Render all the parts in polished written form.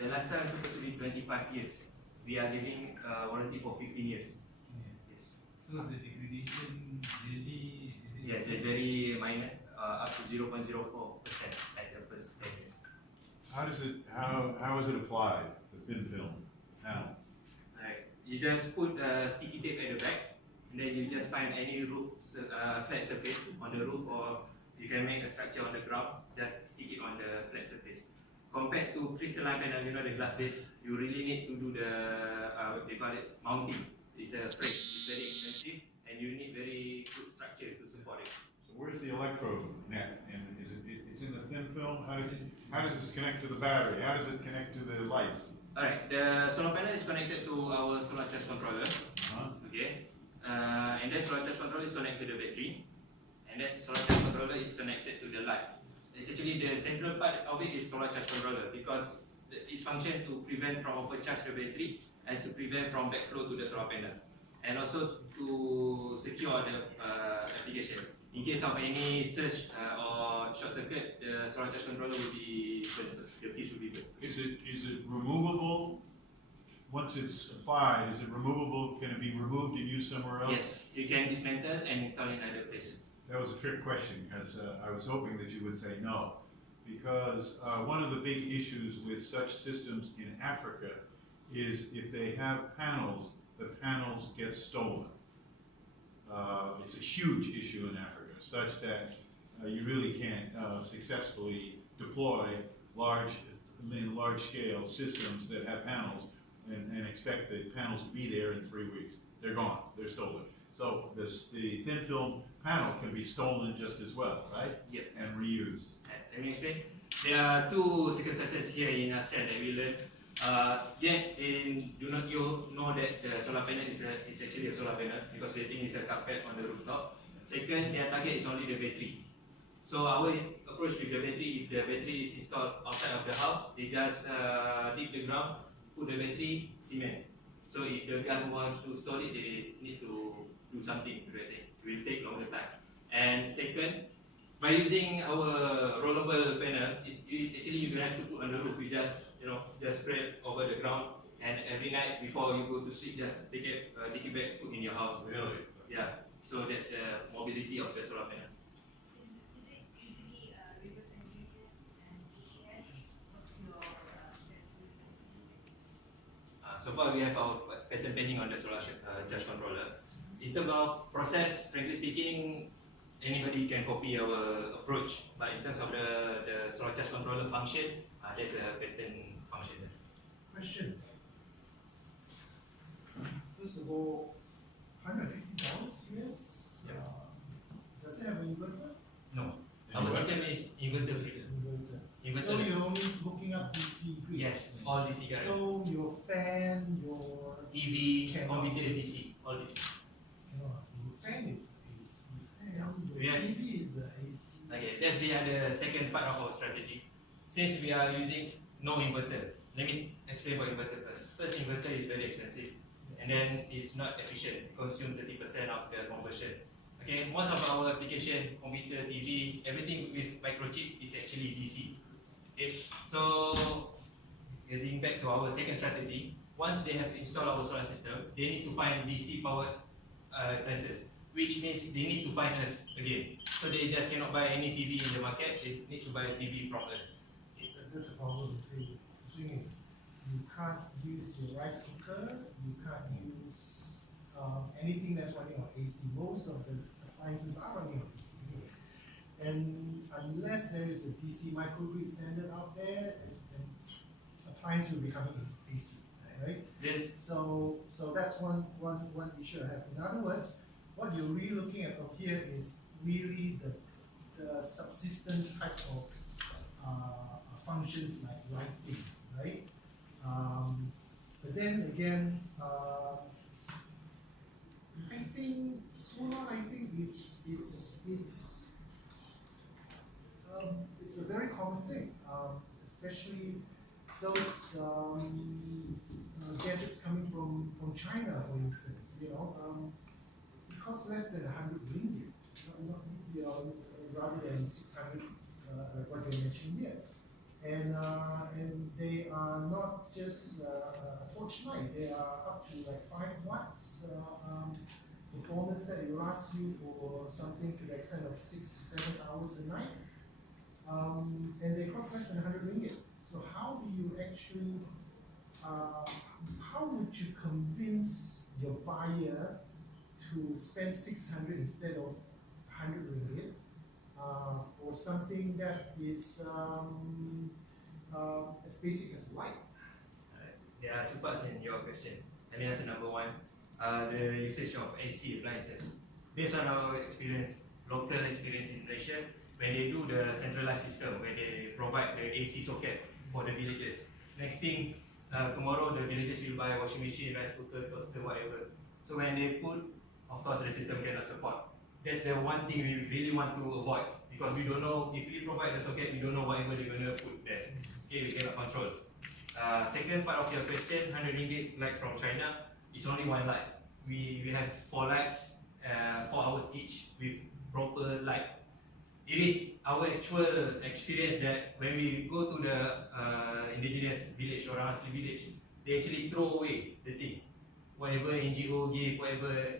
The lifetime is supposed to be 25 years. We are giving warranty for 15 years. Yes. So the degradation really is Yes, it's very minor, up to 0.04% at the first 10 years. How is it applied, the thin film panel? Right. You just put sticky tape at the back, and then you just find any roof flat surface on the roof, or you can make a structure on the ground, just stick it on the flat surface. Compared to crystalline panel, you know, the glass base, you really need to do the, they call it mounting. It's a frame, it's very expensive, and you need very good structure to support it. So where's the electrode net? And it's in the thin film? How does this connect to the battery? How does it connect to the lights? Alright, the solar panel is connected to our solar charge controller. Okay. And then solar charge controller is connected to the battery. And then solar charge controller is connected to the light. It's actually the central part of it is solar charge controller, because its function to prevent from overcharge the battery and to prevent from backflow to the solar panel, and also to secure the application. In case of any surge or short circuit, the solar charge controller will be burned first. The fuse will be burned. Is it removable? Once it's applied, is it removable? Can it be removed and used somewhere else? Yes, you can dismantle and install in another place. That was a trick question, because I was hoping that you would say no. Because one of the big issues with such systems in Africa is if they have panels, the panels get stolen. It's a huge issue in Africa, such that you really can't successfully deploy large-scale systems that have panels and expect the panels to be there in 3 weeks. They're gone, they're stolen. So the thin film panel can be stolen just as well, right? Yep. And reused. Let me explain. There are two circumstances here in ASEAN that we learned. Yet they do not know that the solar panel is actually a solar panel, because they think it's a carpet on the rooftop. Second, their target is only the battery. So our approach with the battery, if the battery is installed outside of the house, they just dig the ground, put the battery, cement. So if the guy who wants to store it, they need to do something to the thing. It will take longer time. And second, by using our rollable panel, actually you don't have to put on the roof. You just spread over the ground, and every night before you go to sleep, just take it back, put in your house. Really? Yeah. So that's the mobility of the solar panel. Is it easily reverse engineered and GCIP? What's your strategy? So far we have our patent pending on the solar charge controller. In terms of process, frankly speaking, anybody can copy our approach. But in terms of the solar charge controller function, there's a patent function there. Question. First of all, $150 US? Yeah. Does it have an inverter? No. Our system is inverter free. Inverter. So you're only hooking up DC grid? Yes, all DC current. So your fan, your TV, cannot computer, use- DC, all DC. cannot. Your fan is AC fan, We your have- TV is AC. Okay, that's the second part of our strategy. Since we are using no inverter, let me explain about inverter first. First, inverter is very expensive, and then it's not efficient. Consume 30% of the conversion. Okay, most of our application, computer, TV, everything with microchip is actually DC. Okay, so getting back to our second strategy, once they have installed our solar system, they need to find DC powered appliances, which means they need to find us again. So they just cannot buy any TV in the market, they need to buy a TV from us. That's a problem. See, the thing is, you can't use your rice cooker, you can't use anything that's running on AC. Most of the appliances are running on AC. And unless there is a DC microgrid standard out there, and appliances will be coming in AC, right? This, So that's one issue I have. In other words, what you're really looking at from here is really the subsystem type of functions like lighting, right? But then again, I think solar. I think it's a very common thing, especially those gadgets coming from China, for instance. It costs less than 100 ringgit, rather than 600, like what you mentioned here. and they are not just torch light. They are up to like 5 watts performance that will last you for something to the extent of 6 to 7 hours a night. And they cost less than 100 ringgit. So how do you actually, how would you convince your buyer to spend 600 instead of 100 ringgit for something that is as basic as light? There are two parts in your question. Let me answer number one. The usage of AC appliances. Based on our experience, local experience in Malaysia, when they do the centralized system, where they provide the AC socket for the villagers. Next thing, tomorrow the villagers will buy washing machine, rice cooker, toaster, whatever. So when they put, of course the system cannot support. That's the one thing we really want to avoid, because we don't know, if we provide the socket, we don't know whatever they're going to put there. Okay, we cannot control. Second part of your question, 100 ringgit light from China, it's only one light. We have 4 lights, 4 hours each with proper light. It is our actual experience that when we go to the indigenous village or asli village, they actually throw away the thing. Whatever NGO give, whatever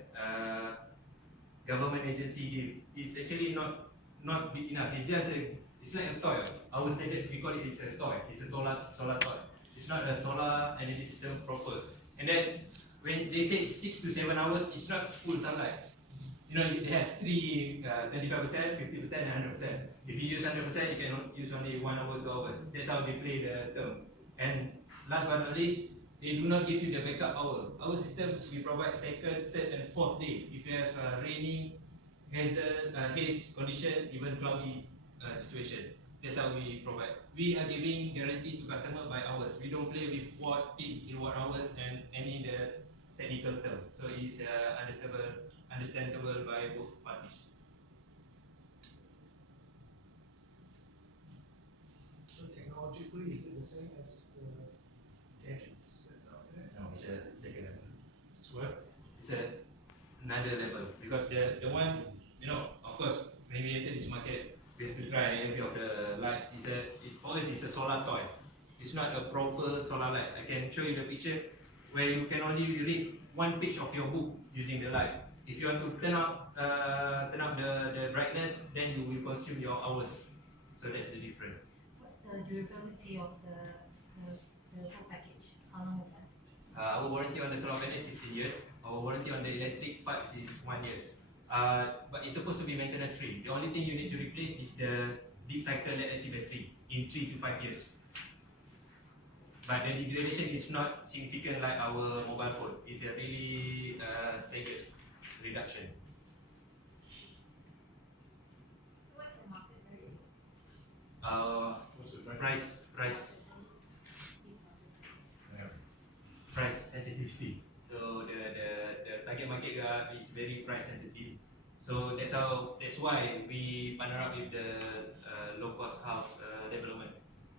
government agency give, it's actually not big enough. It's just it's like a toy. Our standard, we call it's a toy. It's a solar toy. It's not a solar energy system proper. And then when they say 6 to 7 hours, it's not full sunlight. You know, they have 25%, 50%, and 100%. If you use 100%, you can use only 1 hour, 2 hours. That's how they play the term. And last but not least, they do not give you the backup hour. Our system, we provide second, third, and fourth day. If you have raining, haze condition, even cloudy situation, that's how we provide. We are giving guarantee to customer by hours. We don't play with what peak in what hours and any the technical term. So it's understandable by both parties. So technologically, is it the same as the gadgets that's out there? No, it's a second level. It's what? It's another level, because the one, you know, of course, when we enter this market, we have to try every of the lights. For us, it's a solar toy. It's not a proper solar light. I can show you the picture where you can only read 1 page of your book using the light. If you want to turn up the brightness, then you will consume your hours. So that's the difference. What's the durability of the whole package? How long will it last? Our warranty on the solar panel is 15 years. Our warranty on the electric parts is 1 year. But it's supposed to be maintenance free. The only thing you need to replace is the deep cycle lead-acid battery in 3 to 5 years. But the degradation is not significant like our mobile phone. It's a really staggered reduction. So what's the market value? What's the price? Price sensitivity. So the target market is very price sensitive. So that's why we partner up with the low cost house development.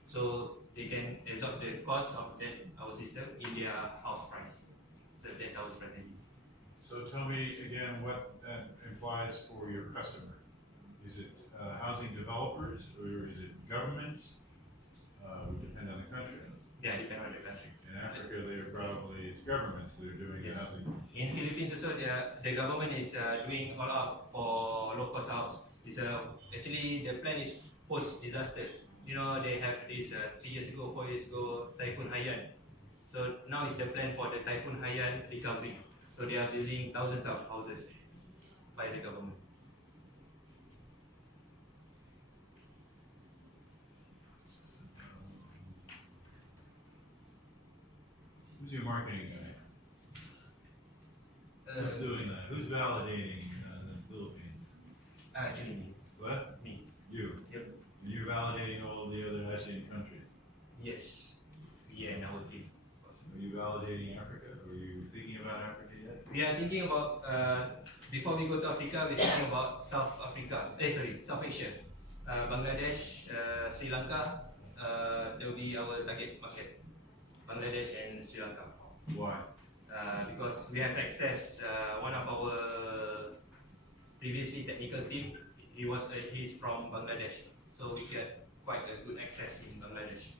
So they can absorb the cost of our system in their house price. So that's our strategy. So tell me again what that implies for your customer. Is it housing developers or is it governments? Would depend on the country. Yeah, depend on the country. In Africa, it's governments that are doing the Yes. housing. In Philippines also, the government is doing all out for low cost house. It's actually the plan is post disaster. You know, they have this 3 years ago, 4 years ago, Typhoon Haiyan. So now is the plan for the Typhoon Haiyan recovery. So they are building thousands of houses by the government. Who's your marketing guy? Who's doing that? Who's validating the Philippines? Actually me. What? Me. You. Yep. And you're validating all the other ASEAN countries. Yes. Yeah, and our team. Are you validating Africa? Are you thinking about Africa yet? We are thinking about, before we go to Africa, we're thinking about South Asia. Bangladesh, Sri Lanka, that will be our target market. Bangladesh and Sri Lanka. Why? Because we have access, one of our previously technical team, he's from Bangladesh. So we get quite a good access in Bangladesh.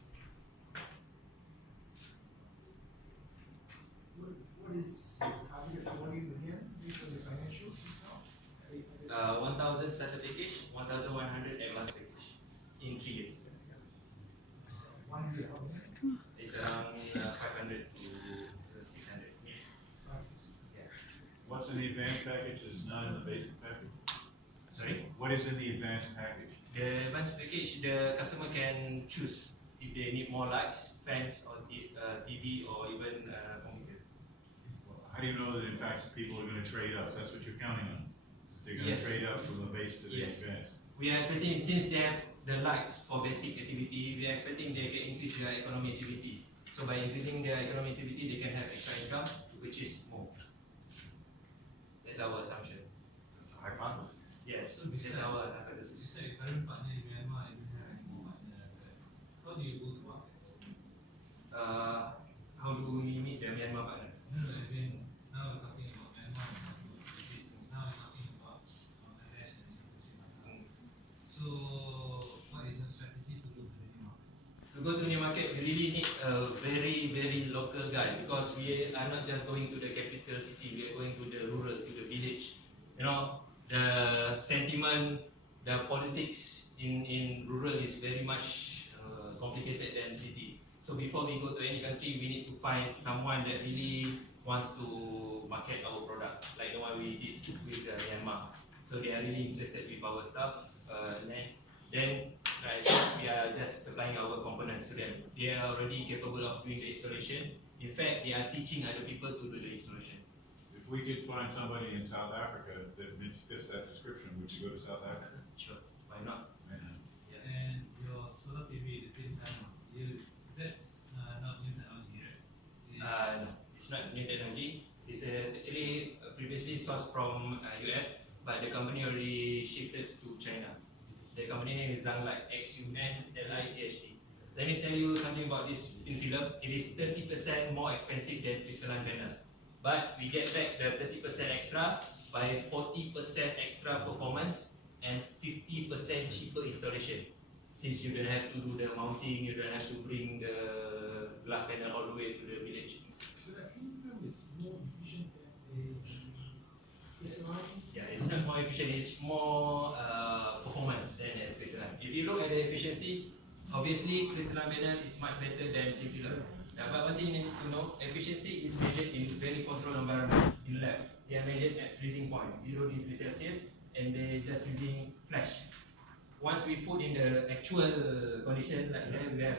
What is your target volume again, based on the financials just now? 1,000 starter package, 1,100 advanced package in 3 years. 1 year, It's around 500 to 600. Yes. Yeah. What's in the advanced package is not in the basic package? Sorry? What is in the advanced package? The advanced package, the customer can choose if they need more lights, fans, or TV, or even computer. How do you know that in fact people are going to trade up? That's what you're counting on. They're going to Yes. trade up from the base to the Yes. advanced. We are expecting, since they have the lights for basic activity, we are expecting they can increase their economy activity. So by increasing their economy activity, they can have extra income to purchase more. That's our assumption. That's a hypothesis. Yes, So that's beside- our hypothesis. Besides current partner in Myanmar and more partner, how do you go to market? How do we meet the Myanmar partner? No, as in now we're talking about Myanmar, now we're talking about Bangladesh and Indonesia. So what is the strategy to go to the new market? To go to new market, we really need a very local guy, because we are not just going to the capital city, we are going to the rural, to the village. You know, the sentiment, the politics in rural is very much complicated than city. So before we go to any country, we need to find someone that really wants to market our product, like the one we did with Myanmar. So they are really interested with our stuff. Then we are just supplying our components to them. They are already capable of doing the installation. In fact, they are teaching other people to do the installation. If we could find somebody in South Africa that fits that description, would you go to South Africa? Sure, why not? Yeah. And your solar PV, the tin timer, that's not new technology, right? No, it's not new technology. It's actually previously sourced from US, but the company already shifted to China. The company name is Zunlight, XUNLIGHT. Let me tell you something about this thin film. It is 30% more expensive than crystalline panel, but we get back the 30% extra by 40% extra performance and 50% cheaper installation. Since you don't have to do the mounting, you don't have to bring the glass panel all the way to the village. So that income is more efficient than a crystalline. Yeah, it's not more efficient, it's more performance than a crystalline. If you look at the efficiency, obviously crystalline panel is much better than thin film. But one thing you need to know, efficiency is measured in very controlled environment, in lab. They are measured at freezing point, 0 degrees Celsius, and they're just using flash. Once we put in the actual condition, like there we have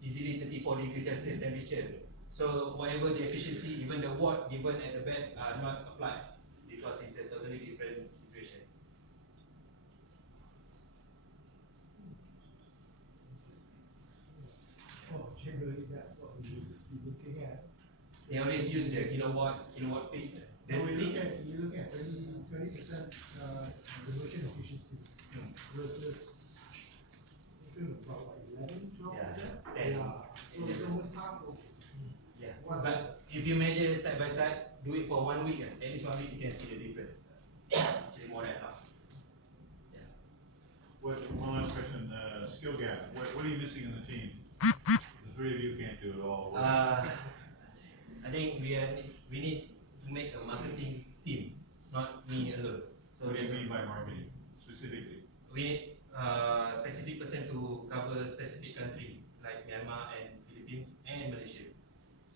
easily 34 degrees Celsius temperature. So whatever the efficiency, even the watt given at the back are not applied, because it's a totally different situation. Well, generally that's what we would be looking at. They always use the kilowatt peak. The When we peak, look at 20% conversion efficiency versus it was about what, 11, 12%? Yeah, 10. So it's almost half of yeah. what. But if you measure side by side, do it for 1 week, at least 1 week you can see the difference. Actually more than half. Yeah. One last question, skill gap. What are you missing in the team? The three of you can't do it all. I think we need to make a marketing team, not me alone. So What do you there's mean by marketing, specifically? we need specific person to cover specific country like Myanmar and Philippines and Malaysia.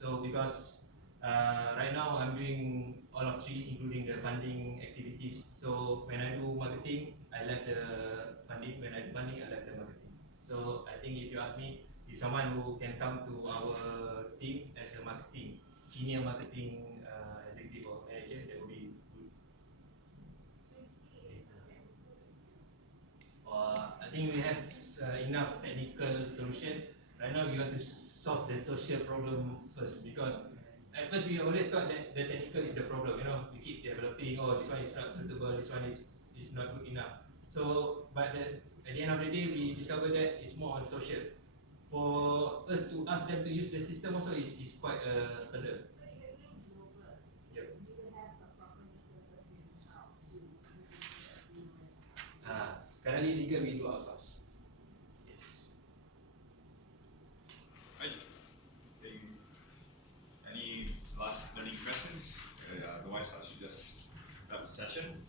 So because right now I'm doing all of three, including the funding activities. So when I do marketing, I left the funding. When I do funding, I left the marketing. So I think if you ask me, if someone who can come to our team as a marketing, senior marketing executive or manager, that would be good. I think we have enough technical solution. Right now we want to solve the social problem first, because at first we always thought that the technical is the problem. You know, we keep developing, oh this one is not suitable, this one is not good enough. So, but at the end of the day, we discovered that it's more on social. For us to ask them to use the system also is quite a hurdle. But if you're going global, Yep. do you have a proper legal person in-house to do the agreement? Currently legal we do outsource. Yes. session.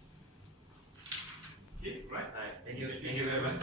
Okay, right. Thank you very much.